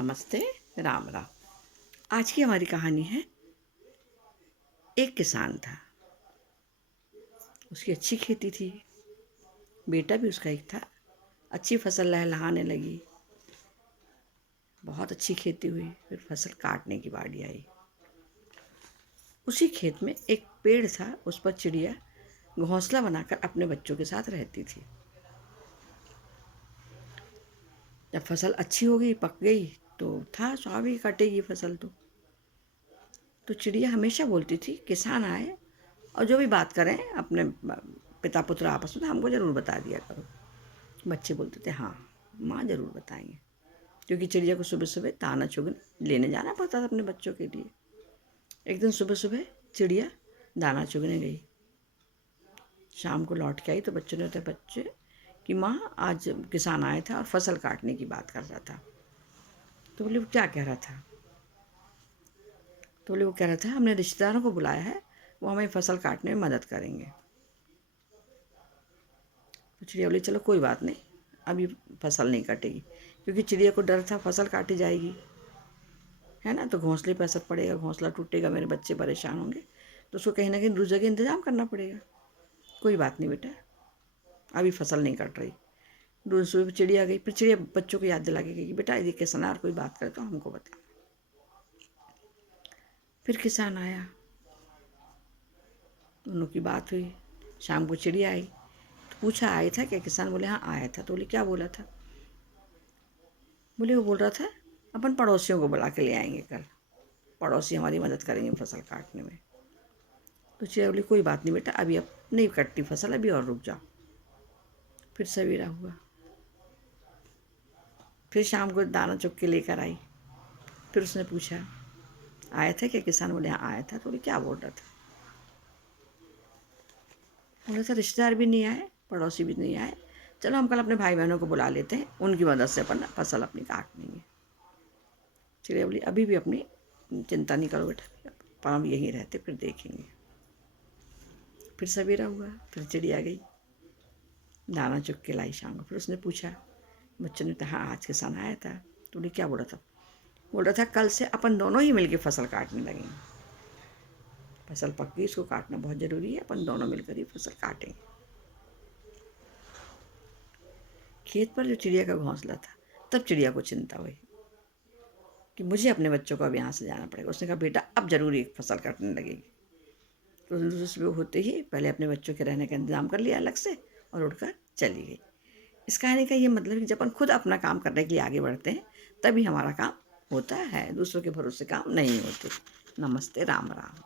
नमस्ते। राम राम। आज की हमारी कहानी है, एक किसान था, उसकी अच्छी खेती थी, बेटा भी उसका एक था। अच्छी फसल लहलहाने लगी, बहुत अच्छी खेती हुई। फिर फसल काटने की बारी आई। उसी खेत में एक पेड़ था, उस पर चिड़िया घोंसला बनाकर अपने बच्चों के साथ रहती थी। जब फसल अच्छी हो गई, पक गई, तो था स्वाभाविक कटेगी फसल। तो चिड़िया हमेशा बोलती थी, किसान आए और जो भी बात करें अपने पिता पुत्र आपस में, हमको ज़रूर बता दिया करो। बच्चे बोलते थे, हाँ माँ ज़रूर बताएंगे, क्योंकि चिड़िया को सुबह सुबह दाना चुगने लेने जाना पड़ता था अपने बच्चों के लिए। एक दिन सुबह सुबह चिड़िया दाना चुगने गई। शाम को लौट के आई तो बच्चों ने कहा, बच्चे कि माँ आज किसान आया था और फसल काटने की बात कर रहा था। तो बोले, वो क्या कह रहा था? तो बोले, वो कह रहा था हमने रिश्तेदारों को बुलाया है, वो हमें फसल काटने में मदद करेंगे। तो चिड़िया बोली, चलो कोई बात नहीं, अभी फसल नहीं कटेगी, क्योंकि चिड़िया को डर था फसल काटी जाएगी, है ना, तो घोंसले पर असर पड़ेगा, घोंसला टूटेगा, मेरे बच्चे परेशान होंगे, तो उसको कहीं ना कहीं दूसरी जगह इंतजाम करना पड़ेगा। कोई बात नहीं बेटा, अभी फसल नहीं कट रही। दूसरी सुबह चिड़िया गई, फिर चिड़िया बच्चों को याद दिला के गई कि बेटा यदि किसान और कोई बात करे तो हमको बता। फिर किसान आया, दोनों की बात हुई। शाम को चिड़िया आई तो पूछा, आया था क्या किसान? बोले, हाँ आया था। तो बोले, क्या बोला था? बोले, वो बोल रहा था अपन पड़ोसियों को बुला के ले आएंगे कल, पड़ोसी हमारी मदद करेंगे फसल काटने में। तो चिड़िया बोली, कोई बात नहीं बेटा, अभी अब नहीं कटती फसल, अभी और रुक जाओ। फिर सवेरा हुआ, फिर शाम को दाना चुग के लेकर आई। फिर उसने पूछा, आया था क्या किसान? बोले, हाँ आया था। तो बोले, क्या बोल रहा था? बोला था रिश्तेदार भी नहीं आए, पड़ोसी भी नहीं आए, चलो हम कल अपने भाई बहनों को बुला लेते हैं, उनकी मदद से अपन फसल अपनी काट लेंगे। चिड़िया बोली, अभी भी अपनी चिंता नहीं करो बेटा, पर हम यहीं रहते, फिर देखेंगे। फिर सवेरा हुआ, फिर चिड़िया गई, दाना चुग के लाई शाम को। फिर उसने पूछा, बच्चों ने कहा, हाँ आज किसान आया था। तो बोले, क्या बोला था? बोल रहा था कल से अपन दोनों ही मिलकर फसल काटने लगेंगे, फसल पक गई, इसको काटना बहुत ज़रूरी है, अपन दोनों मिलकर ही फसल काटेंगे। खेत पर जो चिड़िया का घोंसला था, तब चिड़िया को चिंता हुई कि मुझे अपने बच्चों को अब यहाँ से जाना पड़ेगा। उसने कहा, बेटा अब जरूरी फसल काटने लगेगी। तो दूसरी सुबह होते ही पहले अपने बच्चों के रहने का इंतजाम कर लिया अलग से और उठकर चली गई। इस कहानी का ये मतलब है कि जब अपन खुद अपना काम करने के लिए आगे बढ़ते हैं, तभी हमारा काम होता है, दूसरों के भरोसे काम नहीं होते। नमस्ते। राम राम।